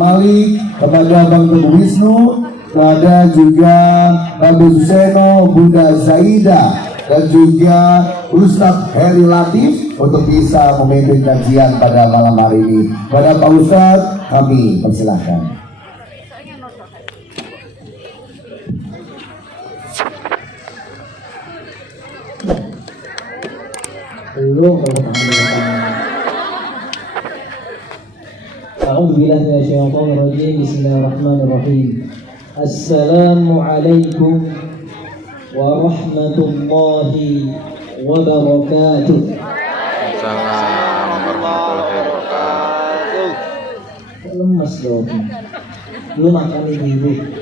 Malik, kepada Bang Teguh Wisnu, kepada juga Bang Suseno, Bunda Zaida, dan juga Ustadz Heri Latif untuk bisa memimpin kajian pada malam hari ini. Pada Pak Ustadz, kami persilahkan. A'udzubillahiminasyaitonirrajim. Bismillahirrahmanirrahim. Assalamualaikum warahmatullahi wabarakatuh. Assalamualaikum warahmatullahi wabarakatuh. Lemas dong. Belum makan ibu-ibu.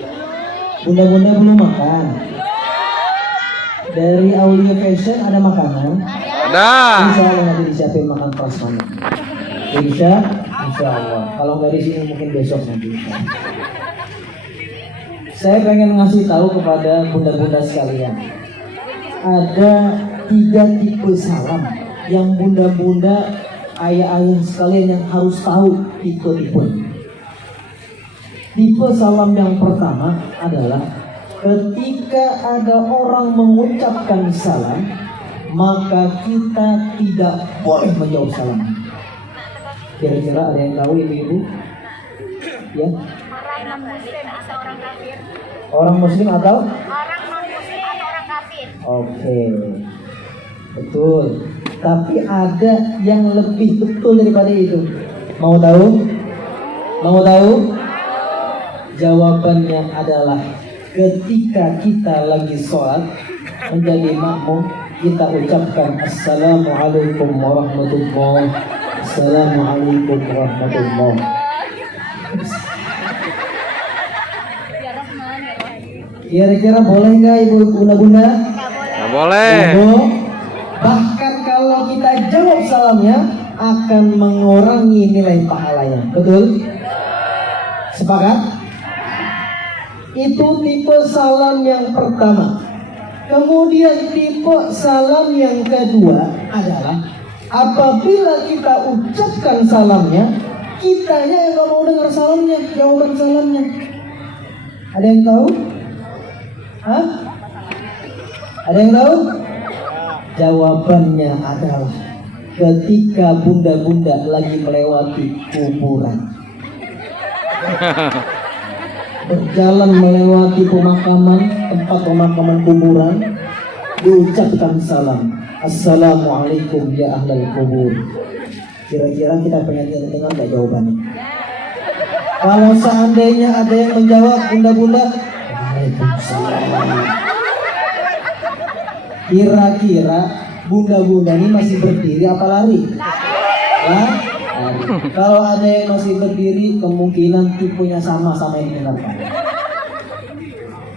Bunda-bunda belum makan. Dari Aulia Fashion ada makanan? Ada. Insya Allah nanti disiapin makan prasmanan. Insya Allah. Kalau nggak di sini mungkin besok nanti. Saya pengen ngasih tahu kepada bunda-bunda sekalian. Ada 3 tipe salam yang bunda-bunda, ayah-ayah sekalian yang harus tahu tipe-tipe. Tipe salam yang pertama adalah ketika ada orang mengucapkan salam, maka kita tidak boleh menjawab salam. Kira-kira ada yang tahu ibu-ibu? Ya? Orang non-muslim atau orang kafir? Orang muslim atau? Orang non-muslim atau orang kafir? Oke, betul. Tapi ada yang lebih betul daripada itu. Mau tahu? Mau tahu? Jawabannya adalah ketika kita lagi sholat menjadi makmum, kita ucapkan Assalamualaikum warahmatullahi wabarakatuh. Assalamualaikum warahmatullahi wabarakatuh. Kira-kira boleh nggak ibu bunda-bunda? Nggak boleh. Bahkan kalau kita jawab salamnya akan mengurangi nilai pahalanya. Betul? Sepakat? Itu tipe salam yang pertama. Kemudian tipe salam yang kedua adalah apabila kita ucapkan salamnya, kitanya yang gak mau dengar salamnya, jawaban salamnya. Ada yang tahu? Hah? Ada yang tahu? Jawabannya adalah ketika bunda-bunda lagi melewati kuburan. Berjalan melewati pemakaman, tempat pemakaman kuburan, diucapkan salam. Assalamualaikum ya ahlal kubur. Kira-kira kita pengen dengar gak jawabannya? Kalau seandainya ada yang menjawab bunda-bunda, Waalaikumsalam. Kira-kira bunda-bunda ini masih berdiri apa lari? Hah? Kalau ada yang masih berdiri, kemungkinan tipenya sama yang didengarkan.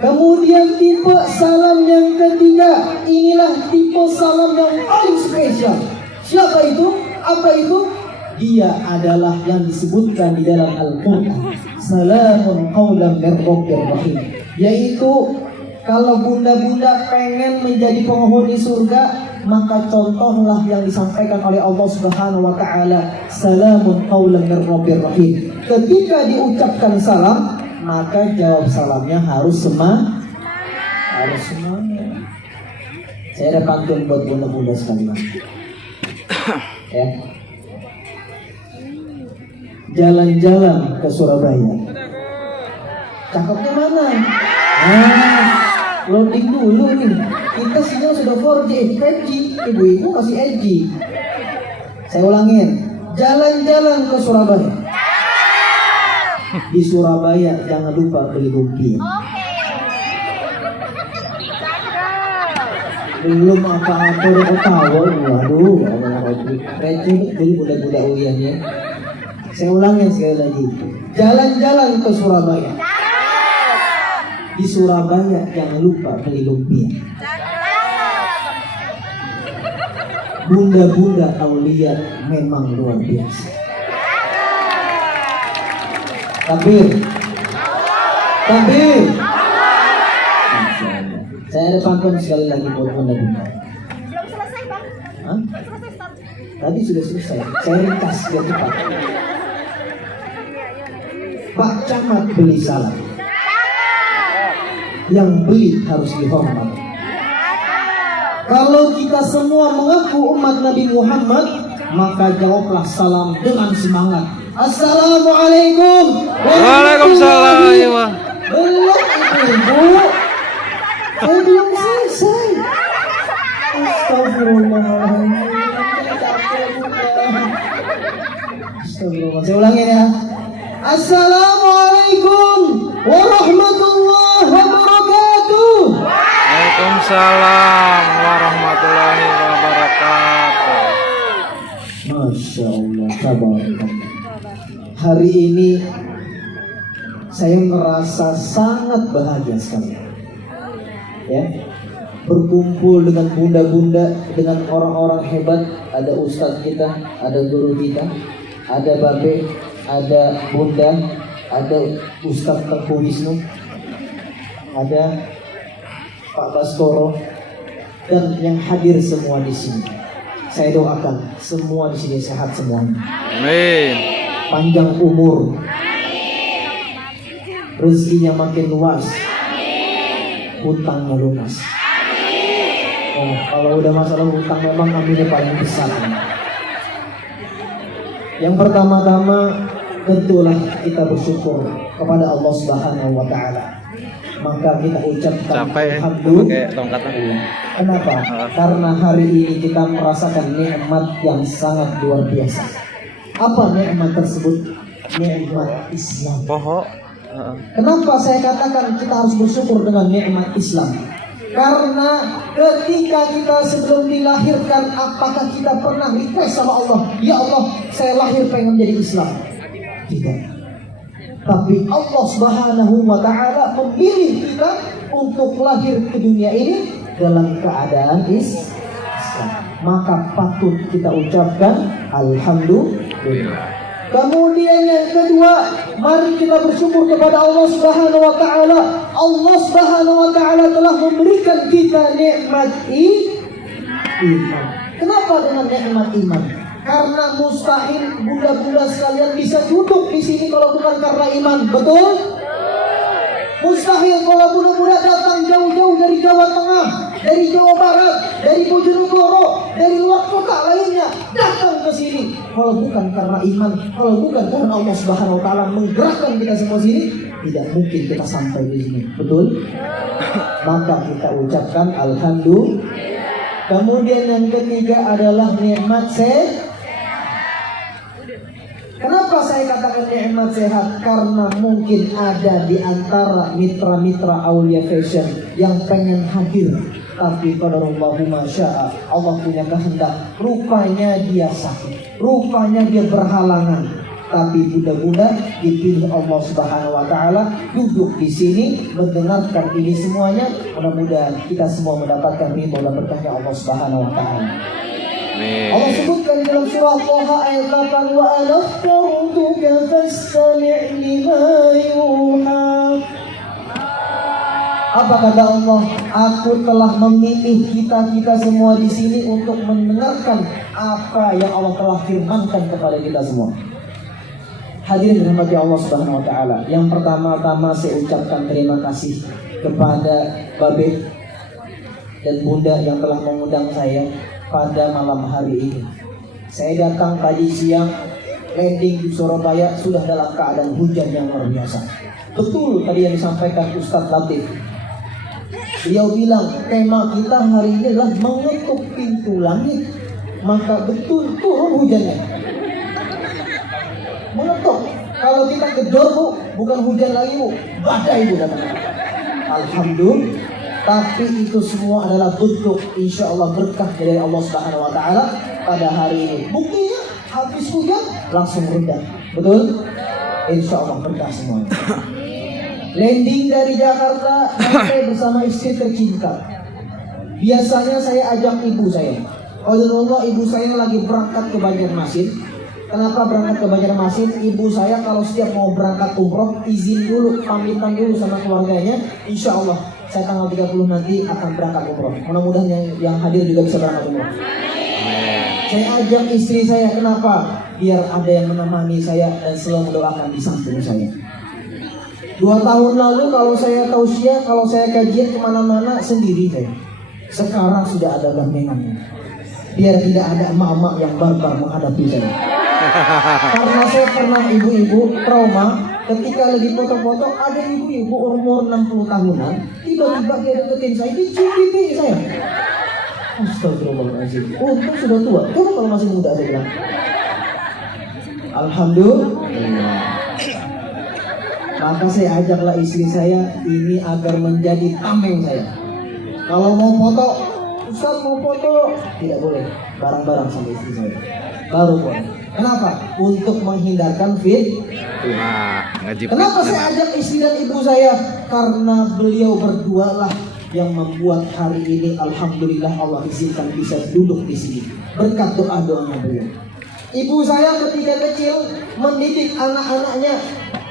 Kemudian tipe salam yang ketiga, inilah tipe salam yang paling spesial. Siapa itu? Apa itu? Dia adalah yang disebutkan di dalam Al-Quran, Salamun qawlan min rabbir rahim. Yaitu kalau bunda-bunda pengen menjadi penghuni surga, maka contohlah yang disampaikan oleh Allah Subhanahu wa taala, Salamun qawlan min rabbir rahim. Ketika diucapkan salam, maka jawab salamnya harus semangat. Saya ada pantun buat bunda-bunda sekalian. Ya. Jalan-jalan ke Surabaya. Cakepnya mana? Loading dulu nih. Kita sinyal sudah 4G, 5G. Ibu-ibu masih 8G. Saya ulangin. Jalan-jalan ke Surabaya. Di Surabaya jangan lupa beli lumpia. Belum apa-apa udah ketawa. Waduh, receh betul budak-budak uliannya. Saya ulangin sekali lagi. Jalan-jalan ke Surabaya. Di Surabaya jangan lupa beli lumpia. Bunda-bunda aulia memang luar biasa. Takbir. Takbir. Saya ada pantun sekali lagi buat bunda-bunda. Belum selesai, Bang. Hah? Selesai, Ustaz. Tadi sudah selesai. Saya ringkas biar cepat. Pak Camat beli salam. Yang beli harus dihormat. Kalau kita semua mengaku umat Nabi Muhammad, maka jawablah salam dengan semangat. Assalamualaikum. Waalaikumsalam. Belum ibu. Saya belum selesai. Astagfirullahaladzim. Astagfirullah. Saya ulangin ya. Assalamualaikum warahmatullahi wabarakatuh. Waalaikumsalam warahmatullahi wabarakatuh. Masya Allah, tabarakallah. Hari ini saya merasa sangat bahagia sekali. Ya, berkumpul dengan bunda-bunda, dengan orang-orang hebat. Ada ustadz kita, ada guru kita, ada babe, ada bunda, ada Ustadz Tengku Wisnu, ada Pak Baskoro, dan yang hadir semua di sini. Saya doakan semua di sini sehat semuanya. Amin. Panjang umur, rezekinya makin luas, hutangnya lunas. Oh, kalau udah masalah hutang memang aminnya paling besar. Yang pertama-tama tentulah kita bersyukur kepada Allah Subhanahu wa taala. Maka kita ucapkan alhamdulillah. Kayak tongkatnya. Kenapa? Karena hari ini kita merasakan nikmat yang sangat luar biasa. Apa nikmat tersebut? Nikmat Islam. Pohon. Kenapa saya katakan kita harus bersyukur dengan nikmat Islam? Karena ketika kita sebelum dilahirkan, apakah kita pernah request sama Allah, ya Allah, saya lahir pengen jadi Islam? Tidak. Tapi Allah Subhanahu wa taala memilih kita untuk lahir ke dunia ini dalam keadaan Islam. Maka patut kita ucapkan alhamdulillah. Kemudian yang kedua, mari kita bersyukur kepada Allah Subhanahu wa taala. Allah Subhanahu wa taala telah memberikan kita nikmat iman. Kenapa dengan nikmat iman? Karena mustahil bunda-bunda sekalian bisa duduk di sini kalau bukan karena iman, betul? Mustahil kalau bunda-bunda datang jauh-jauh dari Jawa Tengah, dari Jawa Barat, dari Bojonegoro, dari luar kota lainnya datang ke sini. Kalau bukan karena iman, kalau bukan karena Allah Subhanahu wa taala menggerakkan kita semua sini, tidak mungkin kita sampai di sini, betul? Maka kita ucapkan alhamdulillah. Kemudian yang ketiga adalah nikmat sehat. Kenapa saya katakan nikmat sehat? Karena mungkin ada di antara mitra-mitra Aulia Fashion yang pengen hadir, tapi qadarullahu ma syaa, Allah punya kehendak. Rupanya dia sakit, rupanya dia berhalangan. Tapi bunda-bunda dipilih Allah Subhanahu wa taala duduk di sini mendengarkan ini semuanya. Mudah-mudahan kita semua mendapatkan ridho dan berkahnya Allah Subhanahu wa taala. Allah sebutkan dalam surah Thaha ayat 8, wa anakhtarutuka fastami' lima yuha. Apa kata Allah? Aku telah memilih kita semua di sini untuk mendengarkan apa yang Allah telah firmankan kepada kita semua. Hadirin dirahmati Allah Subhanahu wa taala. Yang pertama-tama saya ucapkan terima kasih kepada Babe dan Bunda yang telah mengundang saya pada malam hari ini. Saya datang tadi siang, landing di Surabaya sudah dalam keadaan hujan yang luar biasa. Betul tadi yang disampaikan Ustadz Latif. Beliau bilang tema kita hari ini adalah mengetuk pintu langit. Maka betul turun hujannya. Mengetuk. Kalau kita gedor bu, bukan hujan lagi bu, badai bu datang. Alhamdulillah. Tapi itu semua adalah bentuk insya Allah berkah dari Allah Subhanahu wa taala pada hari ini. Buktinya habis hujan langsung reda. Betul? Insya Allah berkah semuanya. Landing dari Jakarta sampai bersama istri tercinta. Biasanya saya ajak ibu saya. Allah, ibu saya lagi berangkat ke Banjarmasin. Kenapa berangkat ke Banjarmasin? Ibu saya kalau setiap mau berangkat umroh izin dulu, pamitan dulu sama keluarganya. Insya Allah saya tanggal 30 nanti akan berangkat umroh. Mudah-mudahan yang hadir juga bisa berangkat umroh. Saya ajak istri saya, kenapa? Biar ada yang menemani saya dan selalu mendoakan di samping saya. 2 tahun lalu kalau saya tausiah, kalau saya kajian kemana-mana sendiri saya. Sekarang sudah ada gandengannya. Biar tidak ada emak-emak yang barbar menghadapi saya. Karena saya pernah ibu-ibu trauma ketika lagi foto-foto, ada ibu-ibu umur 60 tahunan tiba-tiba dia deketin saya, dicium pipi saya. Astagfirullahaladzim. Untung sudah tua. Coba kalau masih muda saya bilang. Alhamdulillah. Maka saya ajaklah istri saya ini agar menjadi tameng saya. Kalau mau foto, Ustaz mau foto, tidak boleh bareng-bareng sama istri saya. Baru boleh. Kenapa? Untuk menghindarkan Nah, ngaji Kenapa fitnah. saya ajak istri dan ibu saya? Karena beliau berdua lah yang membuat hari ini alhamdulillah Allah izinkan bisa duduk di sini berkat doa-doanya beliau. Ibu saya ketika kecil mendidik anak-anaknya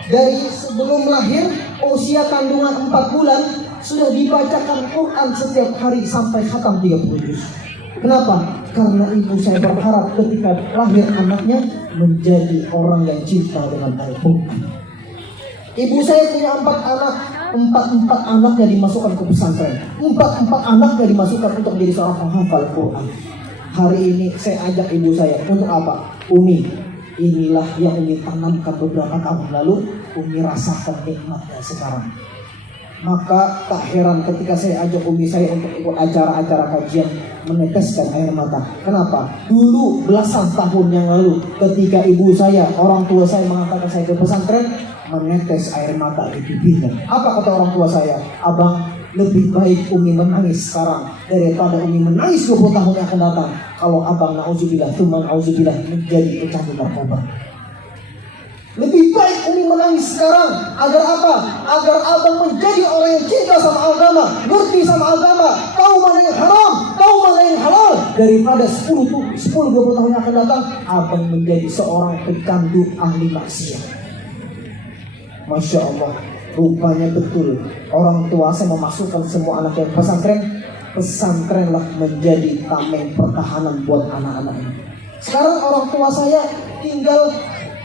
dari sebelum lahir, usia kandungan 4 bulan sudah dibacakan Quran setiap hari sampai khatam 30 juz. Kenapa? Karena ibu saya berharap ketika lahir anaknya menjadi orang yang cinta dengan Al-Quran. Ibu saya punya 4 anak, 4 anaknya dimasukkan ke pesantren, 4 anaknya dimasukkan untuk menjadi seorang penghafal Quran. Hari ini saya ajak ibu saya untuk apa? Umi, inilah yang Umi tanamkan beberapa tahun lalu, Umi rasakan nikmatnya sekarang. Maka tak heran ketika saya ajak umi saya untuk ikut acara-acara kajian meneteskan air mata. Kenapa? Dulu belasan tahun yang lalu ketika ibu saya, orang tua saya mengantarkan saya ke pesantren, menetes air mata di pipinya. Apa kata orang tua saya? Abang, lebih baik umi menangis sekarang daripada umi menangis 20 tahun yang akan datang kalau abang na'udzubillah, tuman na'udzubillah menjadi pecandu narkoba. Lebih baik umi menangis sekarang. Agar apa? Agar abang menjadi orang yang cinta sama agama, ngerti sama agama, tahu mana yang haram, tahu mana yang halal. Daripada 10-20 tahun yang akan datang abang menjadi seorang pecandu ahli maksiat. Masya Allah, rupanya betul orang tua saya memasukkan semua anak yang pesantren. Pesantrenlah menjadi tameng pertahanan buat anak-anaknya. Sekarang orang tua saya tinggal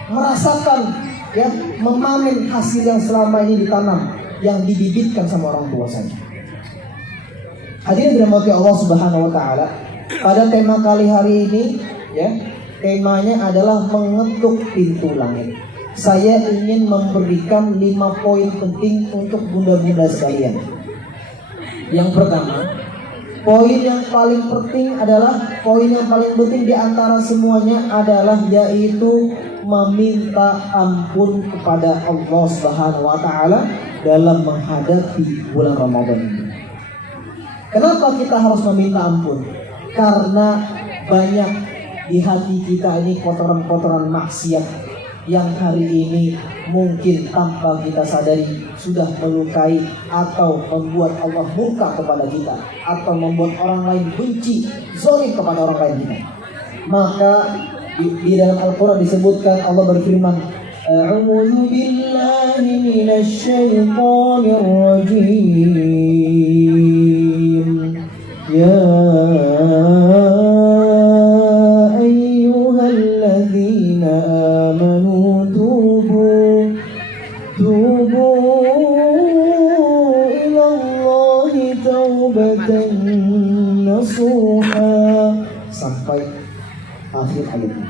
merasakan, ya, memanen hasil yang selama ini ditanam, yang dibibitkan sama orang tua saya. Hadirin dirahmati Allah Subhanahu wa taala, pada tema kali hari ini, ya, temanya adalah mengetuk pintu langit. Saya ingin memberikan 5 poin penting untuk bunda-bunda sekalian. Yang pertama, poin yang paling penting adalah poin yang paling penting di antara semuanya adalah yaitu meminta ampun kepada Allah Subhanahu wa taala dalam menghadapi bulan Ramadan ini. Kenapa kita harus meminta ampun? Karena banyak di hati kita ini kotoran-kotoran maksiat yang hari ini mungkin tanpa kita sadari sudah melukai atau membuat Allah murka kepada kita atau membuat orang lain benci, zalim kepada orang lain kita. Maka di dalam Al-Quran disebutkan, Allah berfirman, A'udzu billahi minasy syaithanir rajim. Ya ayyuhalladzina amanu tubu ilallahi taubatan nasuha, sampai akhir ayat ini.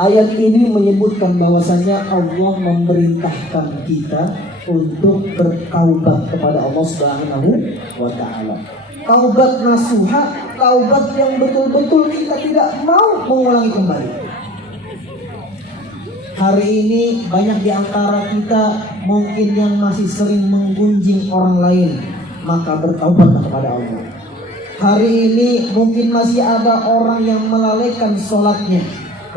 Ayat ini menyebutkan bahwasanya Allah memerintahkan kita untuk bertaubat kepada Allah Subhanahu wa taala. Taubat nasuha, taubat yang betul-betul kita tidak mau mengulangi kembali. Hari ini banyak di antara kita mungkin yang masih sering menggunjing orang lain, maka bertaubatlah kepada Allah. Hari ini mungkin masih ada orang yang melalaikan sholatnya,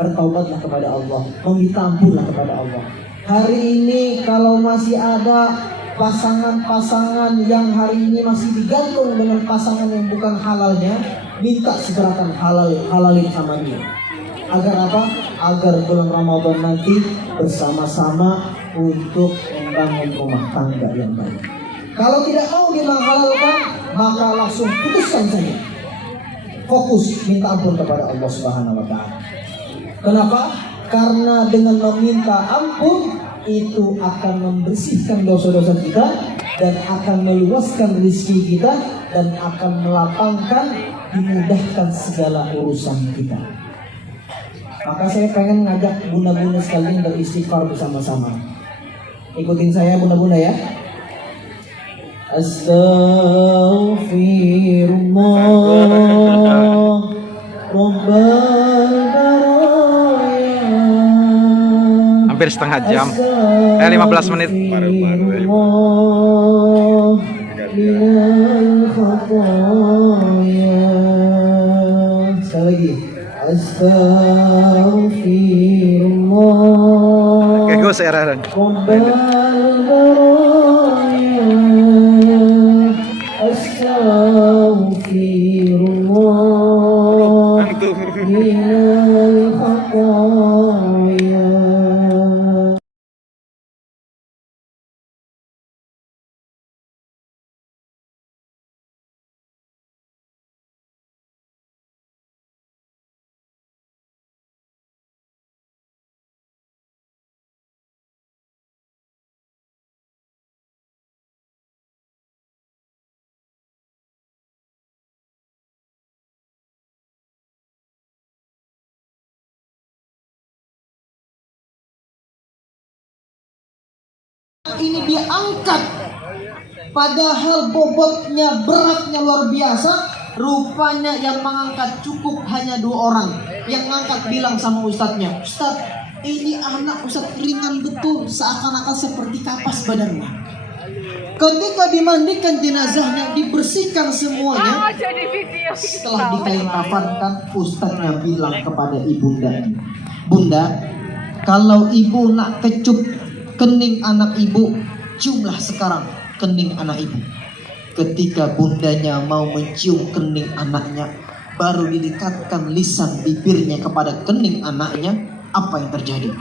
bertaubatlah kepada Allah, meminta ampunlah kepada Allah. Hari ini kalau masih ada pasangan-pasangan yang hari ini masih digantung dengan pasangan yang bukan halalnya, minta segerakan halalin sama dia. Agar apa? Agar bulan Ramadan nanti bersama-sama untuk membangun rumah tangga yang baik. Kalau tidak mau dia menghalalkan, maka langsung putuskan saja. Fokus minta ampun kepada Allah Subhanahu wa taala. Kenapa? Karena dengan meminta ampun itu akan membersihkan dosa-dosa kita dan akan meluaskan rezeki kita dan akan melapangkan, dimudahkan segala urusan kita. Maka saya pengen ngajak bunda-bunda sekalian beristighfar bersama-sama. Ikutin saya bunda-bunda ya. Astaghfirullah Rabbal baraya. Hampir setengah jam. 15 menit. Astaghfirullah minal khataya. Sekali lagi. Astaghfirullah Oke, Gus, Rabbal baraya. Astaghfirullah minal khataya. Ini dia angkat, padahal bobotnya, beratnya luar biasa. Rupanya yang mengangkat cukup hanya 2 orang. Yang ngangkat bilang sama ustadznya, "Ustadz, ini anak Ustadz ringan betul, seakan-akan seperti kapas badannya." Ketika dimandikan jenazahnya, dibersihkan semuanya, setelah dikain kafankan, ustadznya bilang kepada ibunda, "Bunda, kalau ibu nak kecup kening anak ibu, ciumlah sekarang kening anak ibu." Ketika bundanya mau mencium kening anaknya, baru didekatkan lisan bibirnya kepada kening anaknya, apa yang terjadi?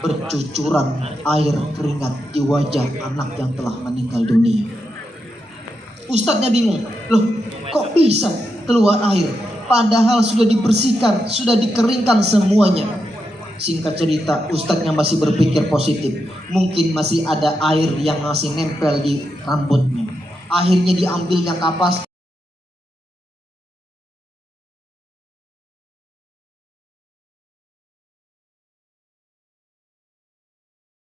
Bercucuran air keringat di wajah anak yang telah meninggal dunia. Ustadznya bingung, loh kok bisa keluar air? Padahal sudah dibersihkan, sudah dikeringkan semuanya. Singkat cerita, ustadznya masih berpikir positif. Mungkin masih ada air yang masih nempel di rambutnya. Akhirnya diambilnya kapas,